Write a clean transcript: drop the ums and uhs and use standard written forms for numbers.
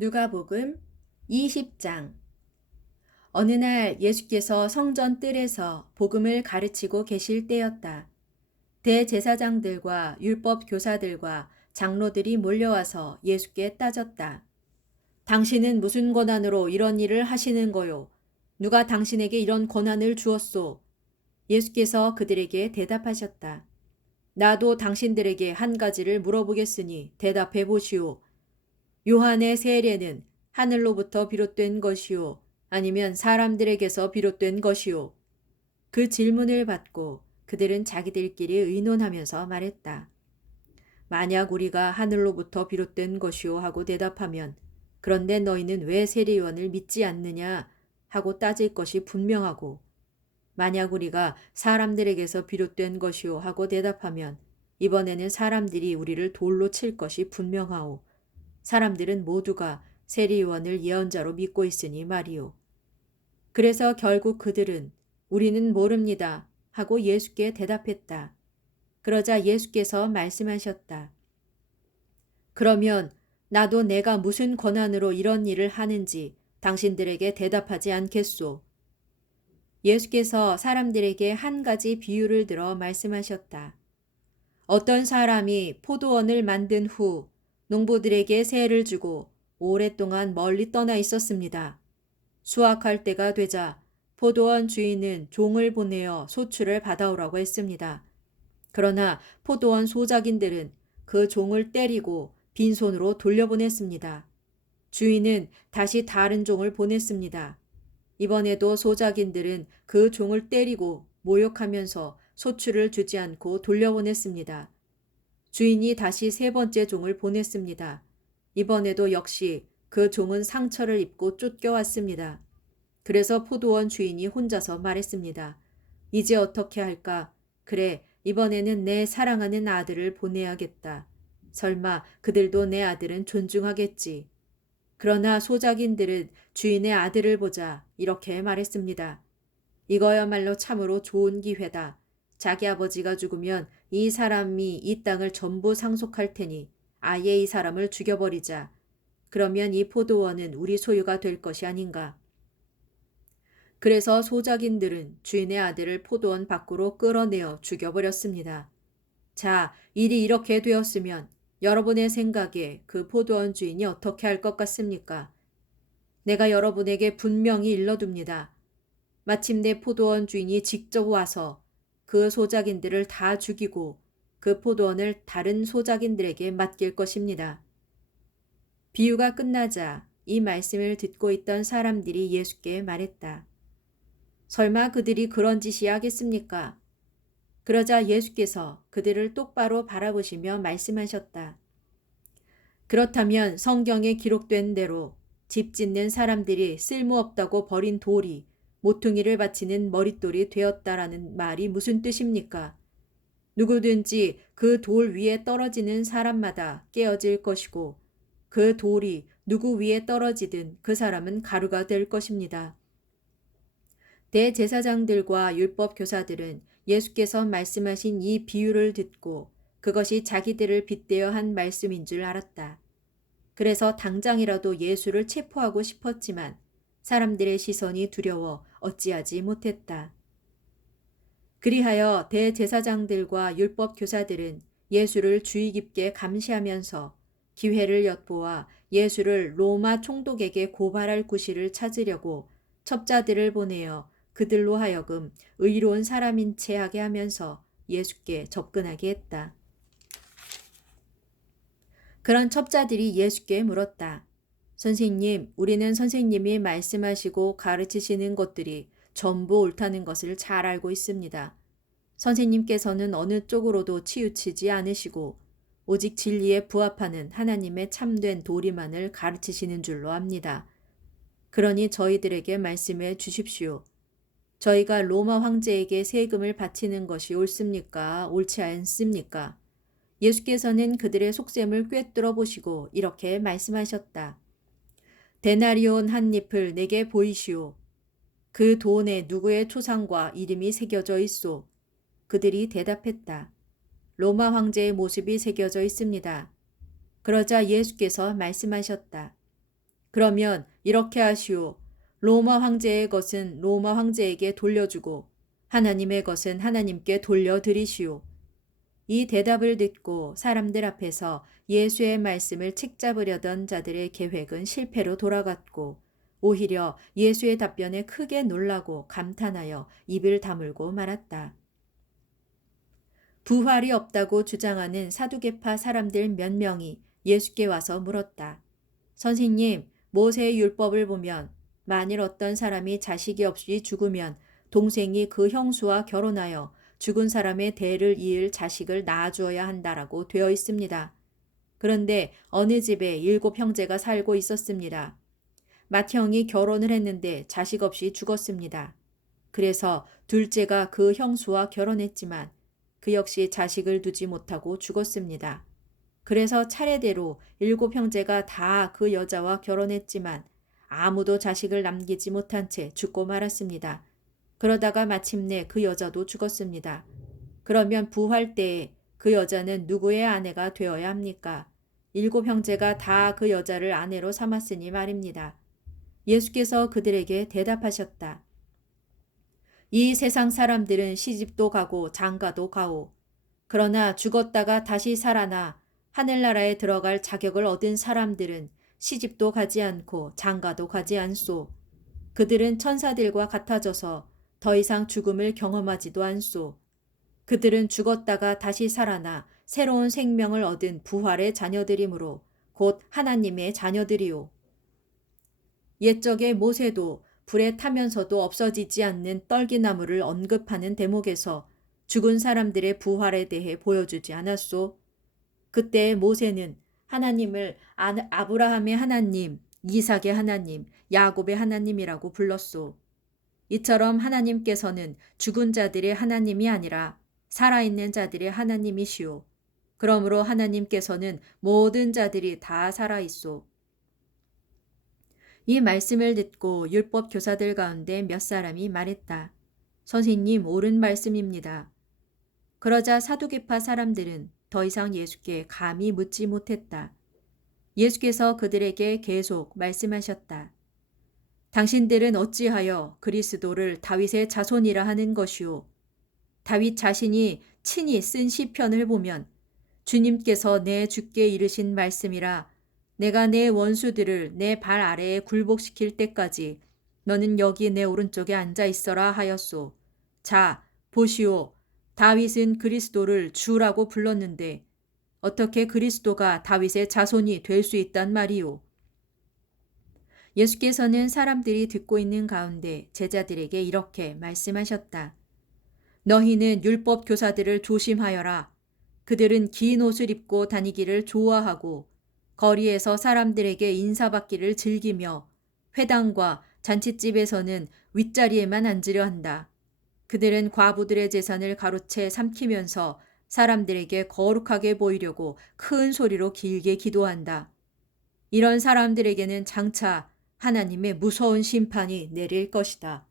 누가복음 20장. 어느 날 예수께서 성전 뜰에서 복음을 가르치고 계실 때였다. 대제사장들과 율법 교사들과 장로들이 몰려와서 예수께 따졌다. 당신은 무슨 권한으로 이런 일을 하시는 거요? 누가 당신에게 이런 권한을 주었소? 예수께서 그들에게 대답하셨다. 나도 당신들에게 한 가지를 물어보겠으니 대답해 보시오. 요한의 세례는 하늘로부터 비롯된 것이요? 아니면 사람들에게서 비롯된 것이요? 그 질문을 받고 그들은 자기들끼리 의논하면서 말했다. 만약 우리가 하늘로부터 비롯된 것이요 하고 대답하면 그런데 너희는 왜 세례요한을 믿지 않느냐 하고 따질 것이 분명하고 만약 우리가 사람들에게서 비롯된 것이요 하고 대답하면 이번에는 사람들이 우리를 돌로 칠 것이 분명하오. 사람들은 모두가 세례요한을 예언자로 믿고 있으니 말이오. 그래서 결국 그들은 우리는 모릅니다 하고 예수께 대답했다. 그러자 예수께서 말씀하셨다. 그러면 나도 내가 무슨 권한으로 이런 일을 하는지 당신들에게 대답하지 않겠소. 예수께서 사람들에게 한 가지 비유를 들어 말씀하셨다. 어떤 사람이 포도원을 만든 후 농부들에게 세를 주고 오랫동안 멀리 떠나 있었습니다. 수확할 때가 되자 포도원 주인은 종을 보내어 소출을 받아오라고 했습니다. 그러나 포도원 소작인들은 그 종을 때리고 빈손으로 돌려보냈습니다. 주인은 다시 다른 종을 보냈습니다. 이번에도 소작인들은 그 종을 때리고 모욕하면서 소출을 주지 않고 돌려보냈습니다. 주인이 다시 세 번째 종을 보냈습니다. 이번에도 역시 그 종은 상처를 입고 쫓겨왔습니다. 그래서 포도원 주인이 혼자서 말했습니다. 이제 어떻게 할까? 그래, 이번에는 내 사랑하는 아들을 보내야겠다. 설마 그들도 내 아들은 존중하겠지. 그러나 소작인들은 주인의 아들을 보자 이렇게 말했습니다. 이거야말로 참으로 좋은 기회다. 자기 아버지가 죽으면 이 사람이 이 땅을 전부 상속할 테니 아예 이 사람을 죽여버리자. 그러면 이 포도원은 우리 소유가 될 것이 아닌가. 그래서 소작인들은 주인의 아들을 포도원 밖으로 끌어내어 죽여버렸습니다. 자, 일이 이렇게 되었으면 여러분의 생각에 그 포도원 주인이 어떻게 할 것 같습니까? 내가 여러분에게 분명히 일러둡니다. 마침내 포도원 주인이 직접 와서 그 소작인들을 다 죽이고 그 포도원을 다른 소작인들에게 맡길 것입니다. 비유가 끝나자 이 말씀을 듣고 있던 사람들이 예수께 말했다. 설마 그들이 그런 짓이야 하겠습니까? 그러자 예수께서 그들을 똑바로 바라보시며 말씀하셨다. 그렇다면 성경에 기록된 대로 집 짓는 사람들이 쓸모없다고 버린 돌이 모퉁이를 바치는 머릿돌이 되었다라는 말이 무슨 뜻입니까? 누구든지 그 돌 위에 떨어지는 사람마다 깨어질 것이고 그 돌이 누구 위에 떨어지든 그 사람은 가루가 될 것입니다. 대제사장들과 율법 교사들은 예수께서 말씀하신 이 비유를 듣고 그것이 자기들을 빗대어 한 말씀인 줄 알았다. 그래서 당장이라도 예수를 체포하고 싶었지만 사람들의 시선이 두려워 어찌하지 못했다. 그리하여 대제사장들과 율법 교사들은 예수를 주의 깊게 감시하면서 기회를 엿보아 예수를 로마 총독에게 고발할 구실을 찾으려고 첩자들을 보내어 그들로 하여금 의로운 사람인 채 하게 하면서 예수께 접근하게 했다. 그런 첩자들이 예수께 물었다. 선생님, 우리는 선생님이 말씀하시고 가르치시는 것들이 전부 옳다는 것을 잘 알고 있습니다. 선생님께서는 어느 쪽으로도 치우치지 않으시고 오직 진리에 부합하는 하나님의 참된 도리만을 가르치시는 줄로 압니다. 그러니 저희들에게 말씀해 주십시오. 저희가 로마 황제에게 세금을 바치는 것이 옳습니까? 옳지 않습니까? 예수께서는 그들의 속셈을 꿰뚫어 보시고 이렇게 말씀하셨다. 데나리온 한 잎을 내게 보이시오. 그 돈에 누구의 초상과 이름이 새겨져 있소. 그들이 대답했다. 로마 황제의 모습이 새겨져 있습니다. 그러자 예수께서 말씀하셨다. 그러면 이렇게 하시오. 로마 황제의 것은 로마 황제에게 돌려주고 하나님의 것은 하나님께 돌려드리시오. 이 대답을 듣고 사람들 앞에서 예수의 말씀을 책잡으려던 자들의 계획은 실패로 돌아갔고 오히려 예수의 답변에 크게 놀라고 감탄하여 입을 다물고 말았다. 부활이 없다고 주장하는 사두개파 사람들 몇 명이 예수께 와서 물었다. 선생님, 모세의 율법을 보면 만일 어떤 사람이 자식이 없이 죽으면 동생이 그 형수와 결혼하여 죽은 사람의 대를 이을 자식을 낳아주어야 한다라고 되어 있습니다. 그런데 어느 집에 7 형제가 살고 있었습니다. 맏형이 결혼을 했는데 자식 없이 죽었습니다. 그래서 둘째가 그 형수와 결혼했지만 그 역시 자식을 두지 못하고 죽었습니다. 그래서 차례대로 7 형제가 다 그 여자와 결혼했지만 아무도 자식을 남기지 못한 채 죽고 말았습니다. 그러다가 마침내 그 여자도 죽었습니다. 그러면 부활 때에 그 여자는 누구의 아내가 되어야 합니까? 7 형제가 다 그 여자를 아내로 삼았으니 말입니다. 예수께서 그들에게 대답하셨다. 이 세상 사람들은 시집도 가고 장가도 가오. 그러나 죽었다가 다시 살아나 하늘나라에 들어갈 자격을 얻은 사람들은 시집도 가지 않고 장가도 가지 않소. 그들은 천사들과 같아져서 더 이상 죽음을 경험하지도 않소. 그들은 죽었다가 다시 살아나 새로운 생명을 얻은 부활의 자녀들이므로 곧 하나님의 자녀들이오. 옛적의 모세도 불에 타면서도 없어지지 않는 떨기나무를 언급하는 대목에서 죽은 사람들의 부활에 대해 보여주지 않았소? 그때 모세는 하나님을 아브라함의 하나님, 이삭의 하나님, 야곱의 하나님이라고 불렀소. 이처럼 하나님께서는 죽은 자들의 하나님이 아니라 살아있는 자들의 하나님이시오. 그러므로 하나님께서는 모든 자들이 다 살아있소. 이 말씀을 듣고 율법 교사들 가운데 몇 사람이 말했다. 선생님, 옳은 말씀입니다. 그러자 사두개파 사람들은 더 이상 예수께 감히 묻지 못했다. 예수께서 그들에게 계속 말씀하셨다. 당신들은 어찌하여 그리스도를 다윗의 자손이라 하는 것이오. 다윗 자신이 친히 쓴 시편을 보면 주님께서 내 주께 이르신 말씀이라 내가 내 원수들을 내 발 아래에 굴복시킬 때까지 너는 여기 내 오른쪽에 앉아 있어라 하였소. 자, 보시오. 다윗은 그리스도를 주라고 불렀는데 어떻게 그리스도가 다윗의 자손이 될 수 있단 말이오. 예수께서는 사람들이 듣고 있는 가운데 제자들에게 이렇게 말씀하셨다. 너희는 율법 교사들을 조심하여라. 그들은 긴 옷을 입고 다니기를 좋아하고 거리에서 사람들에게 인사받기를 즐기며 회당과 잔칫집에서는 윗자리에만 앉으려 한다. 그들은 과부들의 재산을 가로채 삼키면서 사람들에게 거룩하게 보이려고 큰 소리로 길게 기도한다. 이런 사람들에게는 장차 하나님의 무서운 심판이 내릴 것이다.